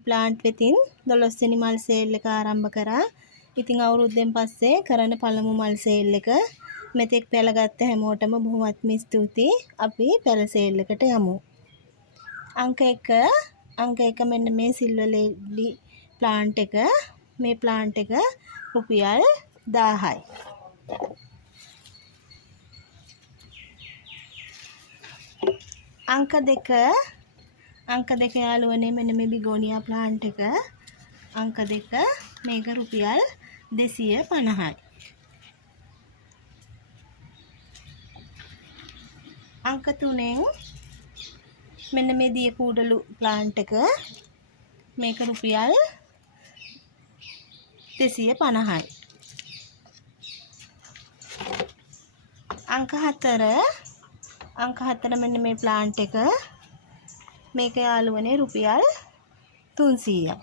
Plant වෙතින් 12 වෙනි මල් සේල් එක ආරම්භ කරා. ඉතින් අවුරුද්දෙන් පස්සේ කරන පළමු මල් සේල් එක. මෙතෙක් පැලගත්ත හැමෝටම බොහොමත්ම ස්තුතියි. අපි පැල සේල් එකට යමු. අංක 1 මෙන්න මේ සිල්වර් ලේඩි ප්ලාන්ට් එක. මේ ප්ලාන්ට් එක රුපියල් 1000යි. අංක 2 යාළුවනේ මෙන්න මේ බිගෝනියා ප්ලාන්ට් එක. අංක 2 මේක රුපියල් 250යි. අංක 3 මෙන්න මේ දිය කූඩලු ප්ලාන්ට් එක. මේක රුපියල් 250යි. අංක 4 මෙන්න මේ ප්ලාන්ට් එක. මේක යාළුවනේ රුපියල් 300යි.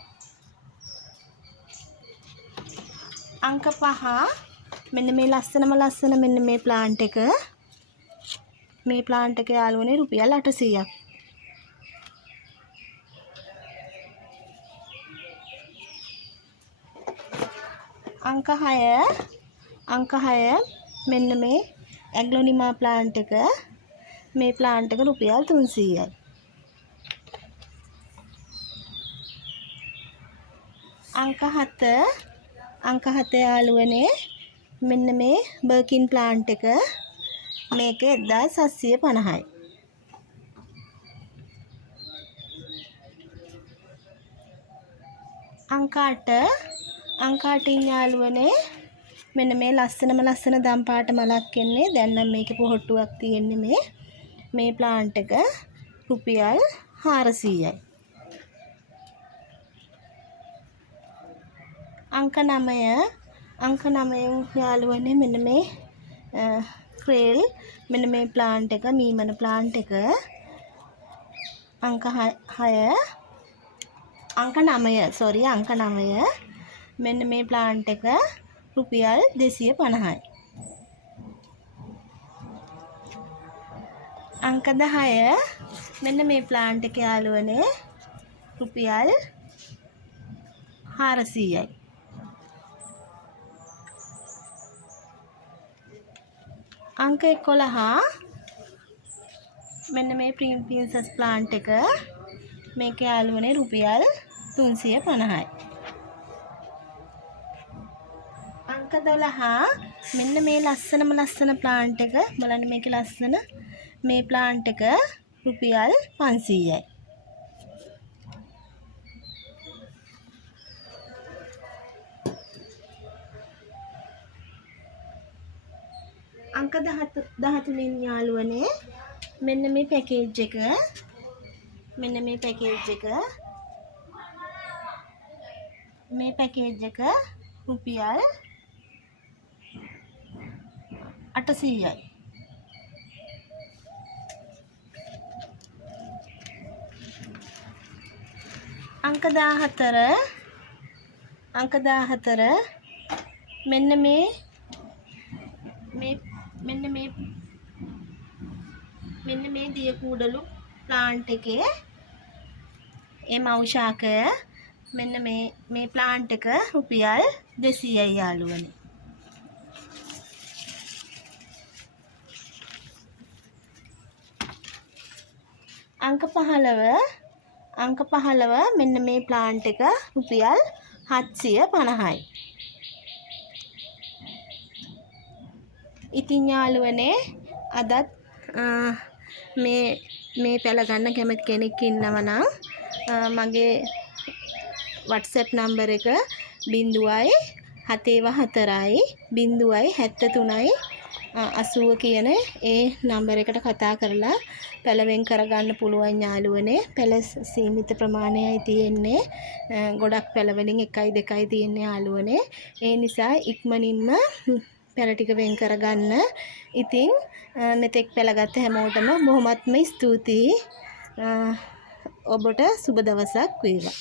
අංක 5 මෙන්න මේ ලස්සන මෙන්න මේ ප්ලාන්ට් එක. මේ ප්ලාන්ට් එක යාළුවනේ රුපියල් 800ක්. අංක 6 මෙන්න මේ ඇග්ලොනිමා ප්ලාන්ට් එක. මේ ප්ලාන්ට් එක රුපියල් 300යි. අංක 7 යාළුවනේ මෙන්න මේ බර්කින් ප්ලාන්ට් එක. මේක 1750යි. අංක 8 යාළුවනේ මෙන්න මේ ලස්සන දම් පාට මලක් එන්නේ. දැන් නම් මේකේ පොහොට්ටුවක් තියෙන්නේ මේ ප්ලාන්ට් එක රුපියල් 400යි. අංක 9 යාළුවනේ මෙන්න මේ ක්‍රේල් මෙන්න මේ ප්ලාන්ට් එක මීමන ප්ලාන්ට් එක. අංක 9 මෙන්න මේ ප්ලාන්ට් එක රුපියල් 250යි. අංක 10 මෙන්න මේ ප්ලාන්ට් එක යාළුවනේ රුපියල් 400යි. අංක 11 මෙන්න මේ ප්‍රින්සස් ප්ලාන්ට් එක. මේක යාළුවනේ රුපියල් 350යි. අංක 12 මෙන්න මේ ලස්සන ප්ලාන්ට් එක. බලන්න මේකේ ලස්සන මේ ප්ලාන්ට් එක රුපියල් 500යි. අංක 13 යාළුවනේ මෙන්න මේ පැකේජ් එක. මේ පැකේජ් එක රුපියල් 800යි. අංක 14 මෙන්න මේ දිය කූඩලු ප්ලාන්ට් එකේ ඒ මෞෂාකය මෙන්න මේ ප්ලාන්ට් එක රුපියල් 200යි යාළුවනේ. අංක 15 මෙන්න මේ ප්ලාන්ට් එක රුපියල් 750යි. ඉතින් යාළුවනේ අදත් මේ පැල ගන්න කැමති කෙනෙක් ඉන්නවා නම් මගේ WhatsApp නම්බර එක 0.774යි 0.73යි 80 කියන ඒ නම්බර එකට කතා කරලා පැල වෙන් කරගන්න පුළුවන් යාළුවනේ. පැල සීමිත ප්‍රමාණයයි තියෙන්නේ. ගොඩක් පැල වලින් 1යි 2යි තියෙන්නේ යාළුවනේ. ඒ නිසා ඉක්මනින්ම පැල ටික වෙන් කරගන්න. ඉතින් මෙතෙක් පැලගත්ත හැමෝටම බොහොමත්ම ස්තුතියි. ඔබට සුබ දවසක් වේවා.